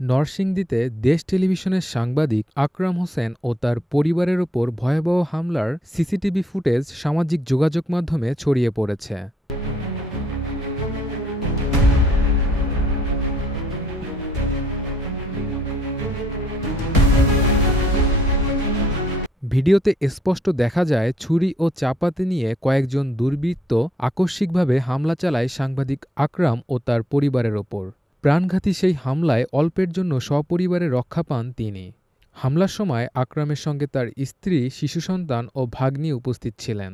নরসিংদীতে দেশ টেলিভিশনের সাংবাদিক আকরাম হোসেন ও তার পরিবারের ওপর ভয়াবহ হামলার সিসিটিভি ফুটেজ সামাজিক যোগাযোগ মাধ্যমে ছড়িয়ে পড়েছে। ভিডিওতে স্পষ্ট দেখা যায় ছুরি ও চাপাতি নিয়ে কয়েকজন দুর্বৃত্ত আকস্মিকভাবে হামলা চালায় সাংবাদিক আকরাম ও তার পরিবারের ওপর। প্রাণঘাতী সেই হামলায় অল্পের জন্য সপরিবারে রক্ষা পান তিনি। হামলার সময় আকরামের সঙ্গে তার স্ত্রী, শিশুসন্তান ও ভাগ্নি উপস্থিত ছিলেন।